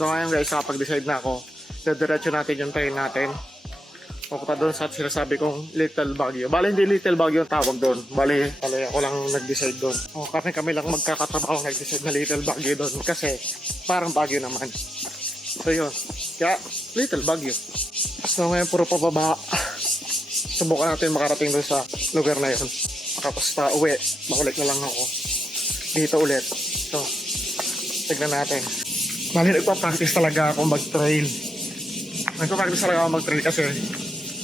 So ngayon guys, nakapag-decide na ako. Diretso natin yung trail natin. Papunta doon sa sinasabi kong Little Baguio. Bale, hindi Little Baguio ang tawag doon. Bale, bale ako lang nag-decide doon. O, kami kami lang magkakatrabaho nag-decide na Little Baguio doon. Kasi, parang Baguio naman. So yun. Kaya, Little Baguio. So ngayon, puro pababa. Subukan natin makarating doon sa lugar na yun. Tapos pa uwi, makulit na lang ako. Dito ulit. So, tignan natin. Bali, nagpa-practice talaga ako mag-trail. Nagpa-practice talaga ako mag-trail kasi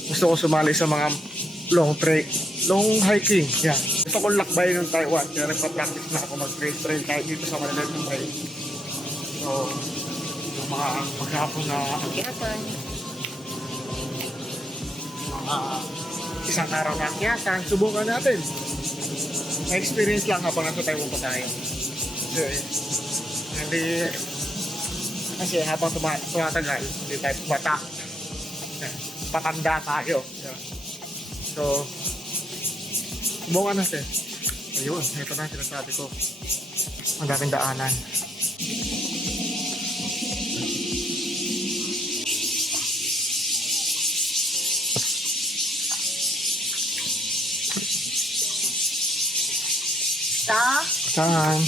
gusto ko sumali sa mga long trail, long hiking. Yeah. Gusto ko lakbayin ng Taiwan kaya nagpa-practice na ako mag-trail trail kahit dito sa Manila yung trail. So, yung mga maghapon na akyatan, mga isang araw na akyatan, subukan natin. May experience lang habang nasa Taiwan pa tayo. Kasi, hindi, kasi habang tuma- tumatagal, hindi tayo bata. Patanda tayo. So, subukan natin. Ayun, ito na sinasabi ko. Ang daming daanan. Ta? Saan?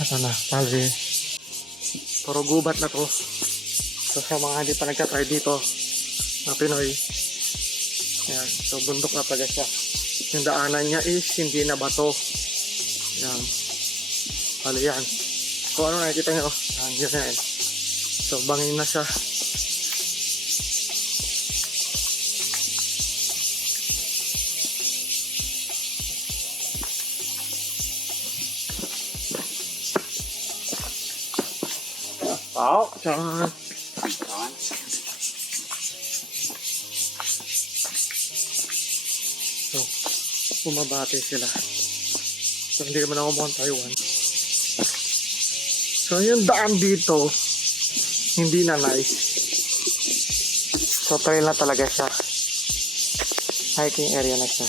Ito na, pali. Puro gubat na to. So sa mga hindi pa nagka-try dito, na Pinoy, yan, so bundok na talaga siya. Yung daanan niya is hindi na bato. Yan. Pali yan. Kung ano nakikita niyo, yan, yun yan. So bangin na siya. Wow, tsaka So, bumabati sila. So, hindi naman ako mukhang Taiwan. So, yung daan dito, hindi na nice. So, trail na talaga siya. Hiking area na siya.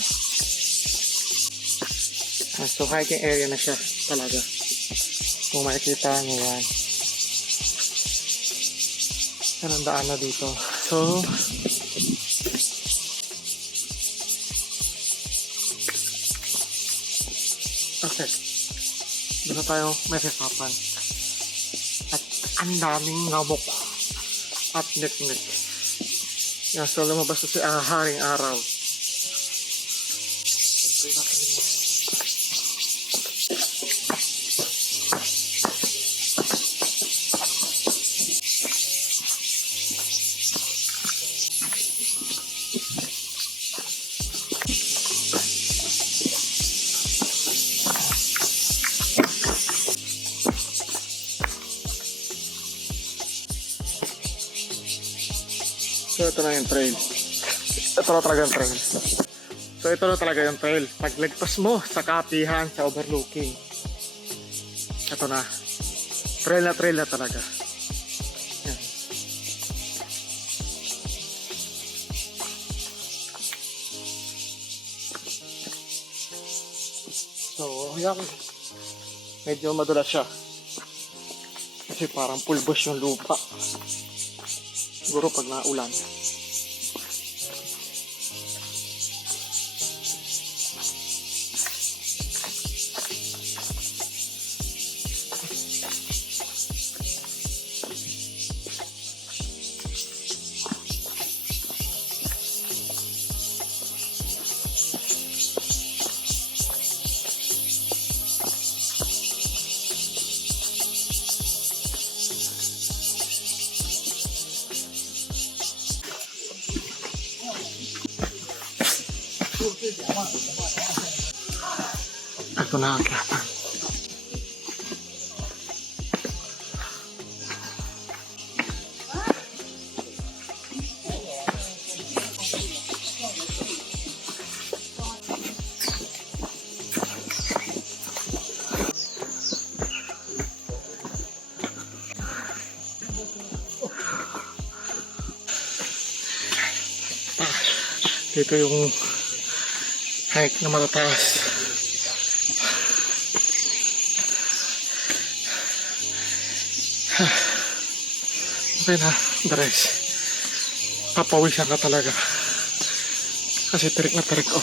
Ah, So, hiking area na siya talaga. Kung makikita niyo yan. Yan ang na dito. So, Okay. Doon na tayo may hirapan. At ang daming ngamok at nik-nik. Yan, so lumabas na si ah, Haring Araw. So ito na yung trail. Ito na talaga yung trail. So ito na talaga yung trail. Paglagpas mo sa kapihan, sa overlooking. Ito na. Trail na trail na talaga. Yan. So, yan. Medyo madulas siya. Kasi parang pulbos yung lupa. Siguro pag naulan. Ito na ang akyatan. Dito yung hike na matataas. Okay na guys papawisan ka talaga. Kasi tirik na tirik ko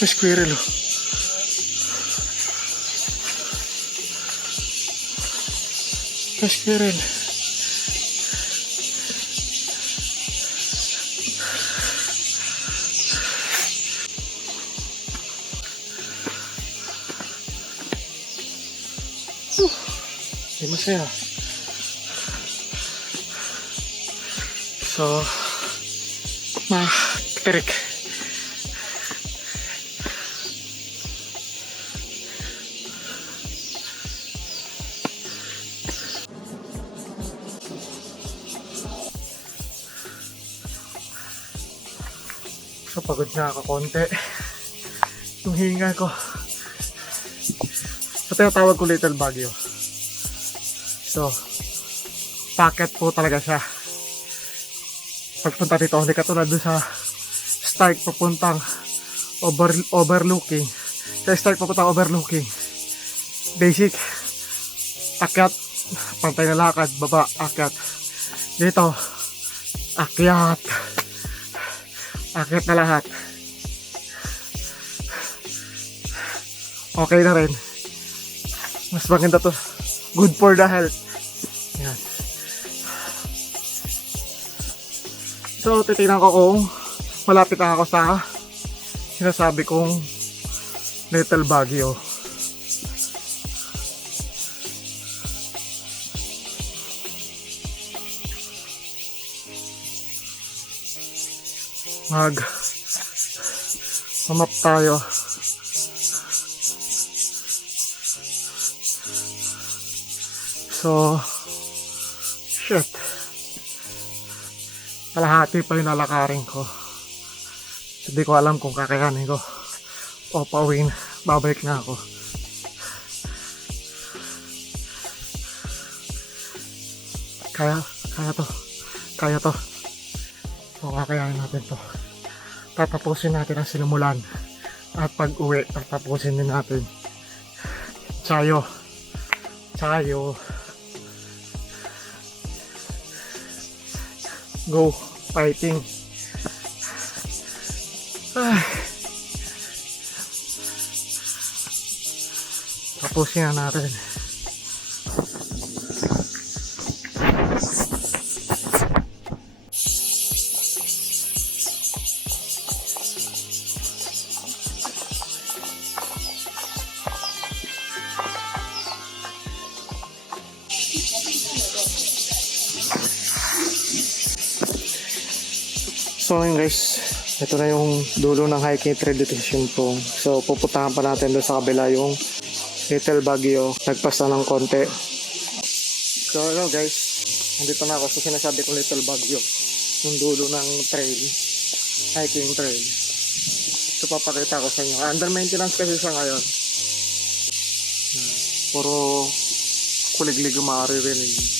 may squirrel oh. May squirrel. Di masaya. So, ma, tirik. Pagod na ako konti. Yung hinga ko. Sa tinatawag ko Little Baguio. So, packet po talaga siya. Pagpunta dito, hindi katulad doon sa start papuntang over, overlooking. Sa start papuntang overlooking. Basic. Akyat. Pantay na lakad. Baba. Akyat. Dito. Akyat. Akyat na lahat. Okay na rin. Mas maganda to. Good for the health. Yan. So, titignan ko kung malapit ako sa sinasabi kong Little Baguio. Mag mamap tayo. So, shit. Kalahati pa yung lalakarin ko. Hindi ko alam kung kakayanin ko. O pauwiin, babalik na ako. Kaya, kaya to. Kaya to. O kakayanin natin to. Tatapusin natin ang sinimulan. At pag uwi, tatapusin din natin. Sayo. Sayo. Go. Fighting. Ay. Tapusin na natin. So ngayon guys, ito na yung dulo ng hiking trail sa Shimpong. So pupuntahan pa natin doon sa kabila yung Little Baguio. Nagpas na ng konti. So hello guys, nandito na ako sa sinasabi kong Little Baguio. Yung dulo ng trail, hiking trail. So papakita ko sa inyo. Under maintenance kasi siya ngayon. Yan. Puro kuliglig yung maririnig.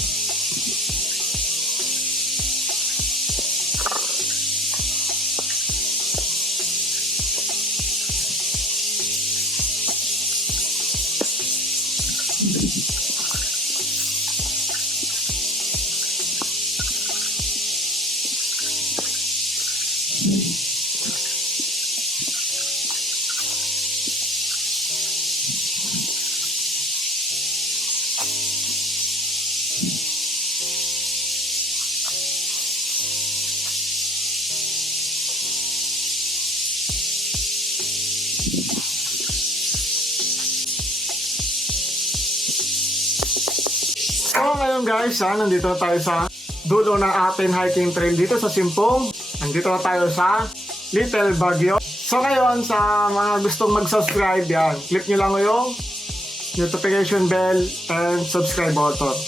So ngayon guys, ah, nandito na tayo sa dulo ng ating hiking trail dito sa Simpong. Nandito na tayo sa Little Baguio. So ngayon, sa mga gustong mag-subscribe yan, click nyo lang yung notification bell and subscribe button.